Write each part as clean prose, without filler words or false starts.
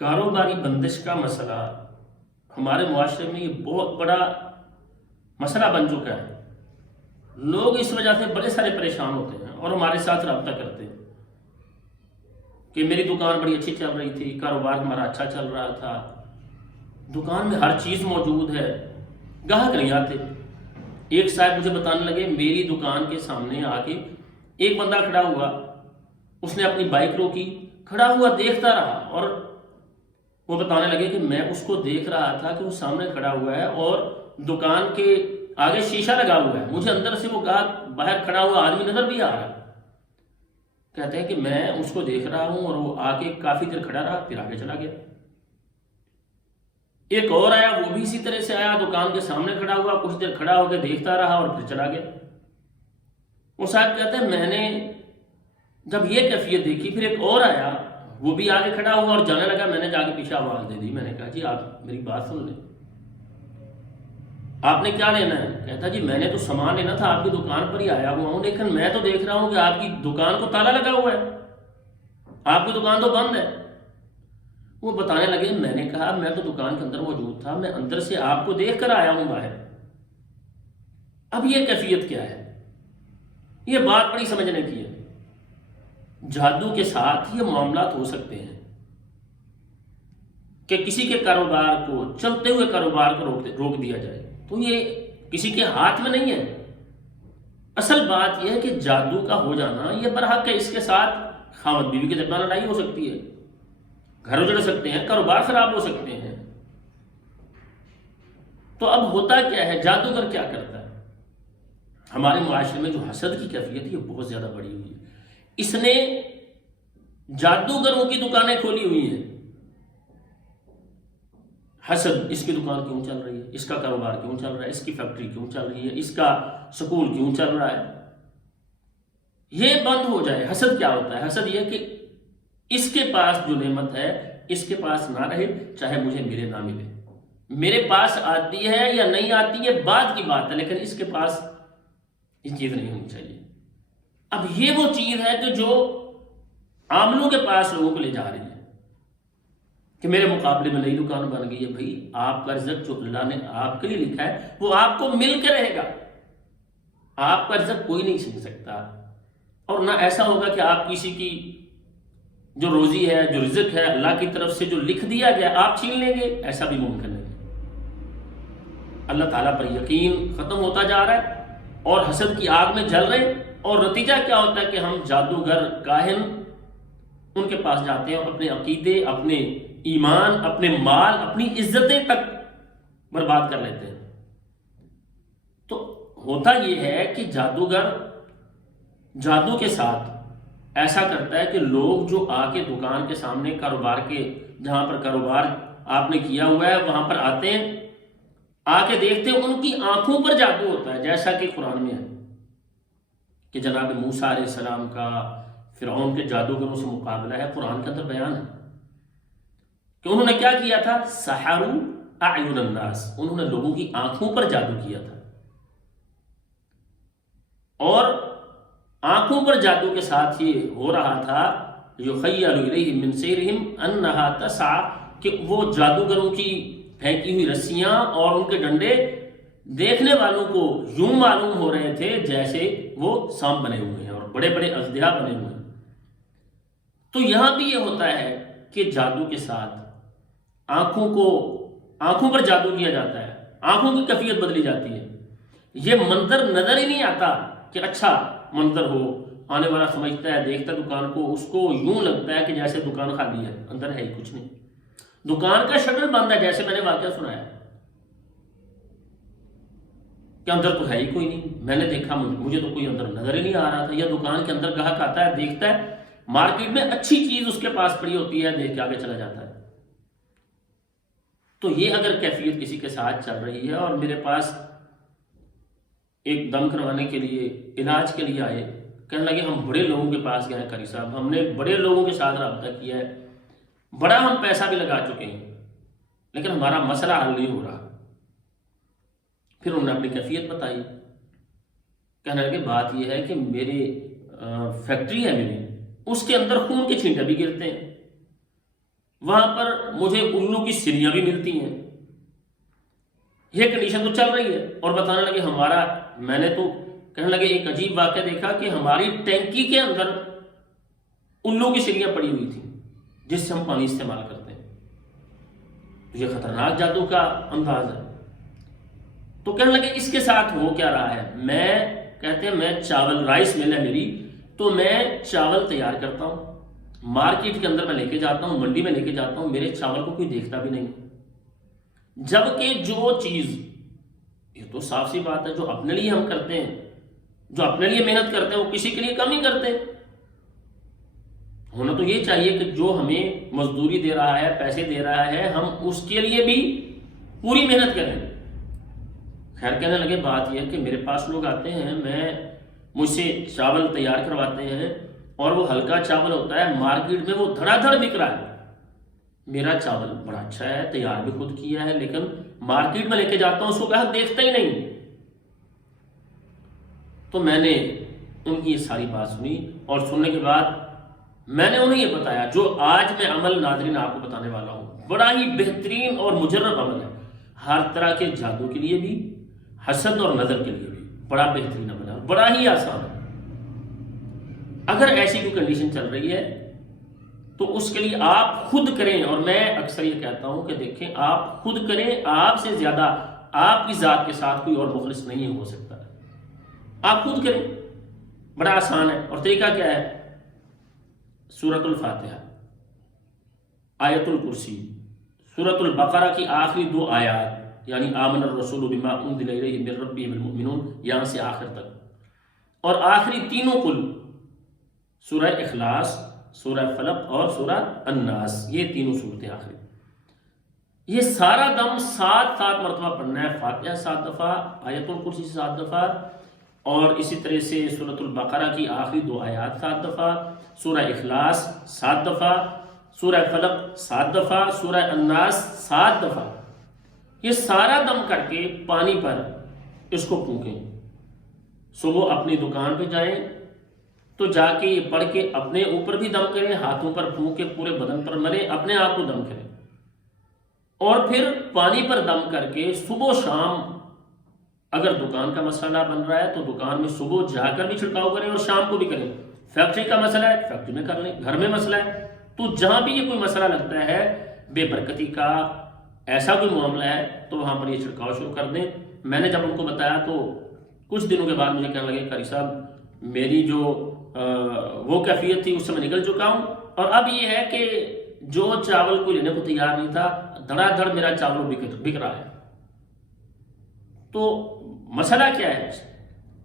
کاروباری بندش کا مسئلہ ہمارے معاشرے میں یہ بہت بڑا مسئلہ بن چکا ہے۔ لوگ اس وجہ سے بڑے سارے پریشان ہوتے ہیں اور ہمارے ساتھ رابطہ کرتے ہیں کہ میری دکان بڑی اچھی چل رہی تھی، کاروبار ہمارا اچھا چل رہا تھا، دکان میں ہر چیز موجود ہے، گاہک نہیں آتے۔ ایک صاحب مجھے بتانے لگے میری دکان کے سامنے آ کے ایک بندہ کھڑا ہوا، اس نے اپنی بائک روکی، کھڑا ہوا دیکھتا رہا، اور وہ بتانے لگے کہ میں اس کو دیکھ رہا تھا کہ وہ سامنے کھڑا ہوا ہے اور دکان کے آگے شیشہ لگا ہوا ہے، مجھے اندر سے وہ گاہک باہر کھڑا ہوا آدمی نظر بھی آ رہا ہے۔ کہتے ہیں کہ میں اس کو دیکھ رہا ہوں اور وہ آ کے کافی دیر کھڑا رہا، پھر آگے چلا گیا۔ ایک اور آیا، وہ بھی اسی طرح سے آیا، دکان کے سامنے کھڑا ہوا، کچھ دیر کھڑا ہو کے دیکھتا رہا اور پھر چلا گیا۔ وہ صاحب کہتے ہیں میں نے جب یہ کیفیت دیکھی، پھر ایک اور آیا، وہ بھی آگے کھڑا ہوا اور جانے لگا، میں نے جا کے پیچھے آواز دے دی، میں نے کہا جی آپ میری بات سن لیں، آپ نے کیا لینا ہے؟ کہتا جی میں نے تو سامان لینا تھا، آپ کی دکان پر ہی آیا ہوا ہوں، لیکن میں تو دیکھ رہا ہوں کہ آپ کی دکان کو تالا لگا ہوا ہے، آپ کی دکان تو بند ہے۔ وہ بتانے لگے میں نے کہا میں تو دکان کے اندر موجود تھا، میں اندر سے آپ کو دیکھ کر آیا ہوں باہر، اب یہ کیفیت کیا ہے؟ یہ بات بڑی سمجھنے کی ہے۔ جادو کے ساتھ یہ معاملات ہو سکتے ہیں کہ کسی کے کاروبار کو، چلتے ہوئے کاروبار کو روک دیا جائے، تو یہ کسی کے ہاتھ میں نہیں ہے۔ اصل بات یہ ہے کہ جادو کا ہو جانا یہ برحق ہے، اس کے ساتھ خاوند بیوی کے درمیان لڑائی ہو سکتی ہے، گھر اجڑ سکتے ہیں، کاروبار خراب ہو سکتے ہیں۔ تو اب ہوتا کیا ہے، جادوگر کیا کرتا ہے؟ ہمارے معاشرے میں جو حسد کی کیفیت یہ بہت زیادہ بڑی ہوئی ہے، اس نے جادوگروں کی دکانیں کھولی ہوئی ہیں۔ حسد، اس کی دکان کیوں چل رہی ہے، اس کا کاروبار کیوں چل رہا ہے، اس کی فیکٹری کیوں چل رہی ہے، اس کا سکول کیوں چل رہا ہے، یہ بند ہو جائے۔ حسد کیا ہوتا ہے؟ حسد یہ کہ اس کے پاس جو نعمت ہے اس کے پاس نہ رہے، چاہے مجھے ملے نہ ملے، میرے پاس آتی ہے یا نہیں آتی ہے بعد کی بات ہے، لیکن اس کے پاس یہ چیز نہیں ہونی چاہیے۔ اب یہ وہ چیز ہے کہ جو عاملوں کے پاس لوگوں کو لے جا رہی ہے کہ میرے مقابلے میں نئی دکان بن گئی ہے۔ بھائی آپ کا رزق جو اللہ نے آپ کے لیے لکھا ہے وہ آپ کو مل کے رہے گا، آپ کا رزق کوئی نہیں چھین سکتا، اور نہ ایسا ہوگا کہ آپ کسی کی جو روزی ہے، جو رزق ہے اللہ کی طرف سے جو لکھ دیا گیا آپ چھین لیں گے، ایسا بھی ممکن نہیں۔ اللہ تعالیٰ پر یقین ختم ہوتا جا رہا ہے اور حسد کی آگ میں جل رہے ہیں، اور نتیجہ کیا ہوتا ہے کہ ہم جادوگر، کاہن ان کے پاس جاتے ہیں اور اپنے عقیدے، اپنے ایمان، اپنے مال، اپنی عزتیں تک برباد کر لیتے ہیں۔ تو ہوتا یہ ہے کہ جادوگر جادو کے ساتھ ایسا کرتا ہے کہ لوگ جو آ کے دکان کے سامنے کاروبار کے، جہاں پر کاروبار آپ نے کیا ہوا ہے وہاں پر آتے ہیں، آ کے دیکھتے ہیں، ان کی آنکھوں پر جادو ہوتا ہے، جیسا کہ قرآن میں ہے کہ جناب موسیٰ علیہ السلام کا فرعون کے جادوگروں سے مقابلہ ہے، قرآن کے اندر بیان ہے کہ انہوں نے کیا کیا تھا، سحروا اعین الناس، انہوں نے لوگوں کی آنکھوں پر جادو کیا تھا، اور آنکھوں پر جادو کے ساتھ یہ ہو رہا تھا، یخیل الیہ من سحرہم انہا تسعی، کہ وہ جادوگروں کی پھینکی ہوئی رسیاں اور ان کے ڈنڈے دیکھنے والوں کو یوں معلوم ہو رہے تھے جیسے وہ سانپ بنے ہوئے ہیں اور بڑے بڑے اژدہا بنے ہوئے ہیں۔ تو یہاں بھی یہ ہوتا ہے کہ جادو کے ساتھ آنکھوں پر جادو کیا جاتا ہے، آنکھوں کی کیفیت بدلی جاتی ہے۔ یہ منظر نظر ہی نہیں آتا کہ اچھا منظر ہو، آنے والا سمجھتا ہے، دیکھتا دکان کو، اس کو یوں لگتا ہے کہ جیسے دکان خالی ہے، اندر ہے ہی کچھ نہیں، دکان کا شٹر بند ہے، جیسے میں نے واقعہ سنایا کہ اندر تو ہے ہی کوئی نہیں، میں نے دیکھا، مجھے تو کوئی اندر نظر ہی نہیں آ رہا تھا۔ یا دکان کے اندر گاہک آتا ہے، دیکھتا ہے مارکیٹ میں اچھی چیز اس کے پاس پڑی ہوتی ہے، دیکھ کے آگے چلا جاتا ہے۔ تو یہ اگر کیفیت کسی کے ساتھ چل رہی ہے، اور میرے پاس ایک دم کروانے کے لیے، علاج کے لیے آئے، کہنے لگے ہم بڑے لوگوں کے پاس گئے قاری صاحب، ہم نے بڑے لوگوں کے ساتھ رابطہ کیا ہے، بڑا ہم پیسہ بھی لگا چکے ہیں، لیکن ہمارا مسئلہ حل نہیں ہو رہا۔ پھر انہوں نے اپنی کیفیت بتائی، کہنے لگے بات یہ ہے کہ میرے فیکٹری ہے میری، اس کے اندر خون کے چھینٹے بھی گرتے ہیں، وہاں پر مجھے الو کی سریاں بھی ملتی ہیں. یہ کنڈیشن تو چل رہی ہے. اور بتانے لگے ہمارا، میں نے تو کہنے لگے ایک عجیب واقعہ دیکھا کہ ہماری ٹینکی کے اندر الو کی سریاں پڑی ہوئی تھیں جس سے ہم پانی استعمال کرتے ہیں. تو یہ خطرناک جادو کا انداز ہے. تو کہنے لگے اس کے ساتھ ہو کیا رہا ہے. کہتے ہیں میں چاول، رائس مل ہے میری، تو میں چاول تیار کرتا ہوں، مارکیٹ کے اندر میں لے کے جاتا ہوں، منڈی میں لے کے جاتا ہوں، میرے چاول کو کوئی دیکھتا بھی نہیں. جبکہ جو چیز، یہ تو صاف سی بات ہے، جو اپنے لیے ہم کرتے ہیں، جو اپنے لیے محنت کرتے ہیں، وہ کسی کے لیے کم ہی کرتے ہیں. ہونا تو یہ چاہیے کہ جو ہمیں مزدوری دے رہا ہے، پیسے دے رہا ہے، ہم اس کے لیے بھی پوری محنت کریں. خیر کہنے لگے بات یہ ہے کہ میرے پاس لوگ آتے ہیں، مجھ سے چاول تیار کرواتے ہیں، اور وہ ہلکا چاول ہوتا ہے، مارکیٹ میں وہ دھڑا دھڑ بک رہا ہے. میرا چاول بڑا اچھا ہے، تیار بھی خود کیا ہے، لیکن مارکیٹ میں لے کے جاتا ہوں، اس کو گاہک دیکھتا ہی نہیں. تو میں نے ان کی یہ ساری بات سنی، اور سننے کے بعد میں نے انہیں یہ بتایا جو آج میں عمل ناظرین آپ کو بتانے والا ہوں. بڑا ہی بہترین اور مجرب عمل ہے، ہر طرح کے جادو کے لیے بھی، حسد اور نظر کے لیے بھی بڑا بہترین عمل ہے، بڑا ہی آسان ہے. اگر ایسی کوئی کنڈیشن چل رہی ہے تو اس کے لیے آپ خود کریں. اور میں اکثر یہ کہتا ہوں کہ دیکھیں آپ خود کریں، آپ سے زیادہ آپ کی ذات کے ساتھ کوئی اور مخلص نہیں ہو سکتا. آپ خود کریں، بڑا آسان ہے. اور طریقہ کیا ہے؟ سورۃ الفاتحہ، آیت الکرسی، سورۃ البقرہ کی آخری 2 آیات، یعنی آمن الرسول بما انزل الیہ من ربہ والمؤمنون، یہاں سے آخر تک، اور آخری تینوں کل، سورہ اخلاص، سورہ فلق اور سورہ الناس، یہ تینوں صورتیں آخری. یہ سارا دم 7 مرتبہ پڑھنا ہے. فاتحہ 7 دفعہ، آیت الکرسی 7 دفعہ، اور اسی طرح سے سورۃ البقرہ کی آخری 2 آیات 7 دفعہ، سورہ اخلاص 7 دفعہ، سورہ فلق 7 دفعہ، سورہ الناس 7 دفعہ. یہ سارا دم کر کے پانی پر اس کو پھونکیں. صبح اپنی دکان پہ جائیں تو جا کے یہ پڑھ کے اپنے اوپر بھی دم کریں، ہاتھوں پر پھونک کے پورے بدن پر ملیں، اپنے آپ کو دم کریں. اور پھر پانی پر دم کر کے صبح و شام، اگر دکان کا مسئلہ بن رہا ہے تو دکان میں صبح جا کر بھی چھڑکاؤ کریں اور شام کو بھی کریں. فیکٹری کا مسئلہ ہے، فیکٹری میں کر لیں. گھر میں مسئلہ ہے تو جہاں بھی یہ کوئی مسئلہ لگتا ہے بے برکتی کا، ایسا کوئی معاملہ ہے، تو وہاں پر یہ چھڑکاؤ شروع کر دیں. میں نے جب ان کو بتایا تو کچھ دنوں کے بعد مجھے کہنے لگے قاری صاحب میری جو وہ کیفیت تھی اس سے میں نکل چکا ہوں، اور اب یہ ہے کہ جو چاول کوئی لینے کو تیار نہیں تھا، دھڑا دھڑ میرا چاول بک رہا ہے. تو مسئلہ کیا ہے؟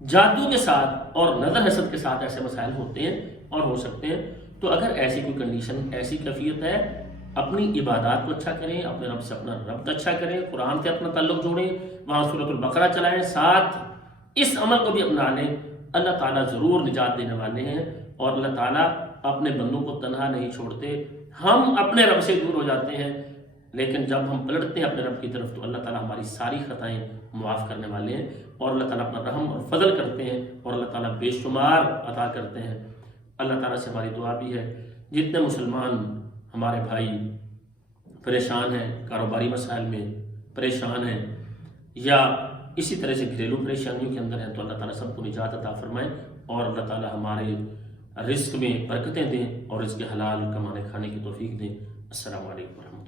جادو کے ساتھ اور نظر حسد کے ساتھ ایسے مسائل ہوتے ہیں اور ہو سکتے ہیں. تو اگر ایسی کوئی کنڈیشن، ایسی کیفیت ہے، اپنی عبادات کو اچھا کریں، اپنے رب سے اپنا ربط اچھا کریں، قرآن سے اپنا تعلق جوڑیں، وہاں سورۃ البقرہ چلائیں، ساتھ اس عمل کو بھی اپنا لیں. اللہ تعالیٰ ضرور نجات دینے والے ہیں، اور اللہ تعالیٰ اپنے بندوں کو تنہا نہیں چھوڑتے. ہم اپنے رب سے دور ہو جاتے ہیں، لیکن جب ہم پلٹتے ہیں اپنے رب کی طرف تو اللہ تعالیٰ ہماری ساری خطائیں معاف کرنے والے ہیں، اور اللہ تعالیٰ اپنا رحم اور فضل کرتے ہیں، اور اللہ تعالیٰ بے شمار عطا کرتے ہیں. اللہ تعالیٰ سے ہماری دعا بھی ہے جتنے مسلمان ہمارے بھائی پریشان ہیں، کاروباری مسائل میں پریشان ہیں، یا اسی طرح سے گھریلو پریشانیوں کے اندر ہیں، تو اللہ تعالیٰ سب کو نجات عطا فرمائے، اور اللہ تعالیٰ ہمارے رزق میں برکتیں دیں اور رزق حلال کمانے کھانے کی توفیق دیں. السلام علیکم ورحمۃ اللہ.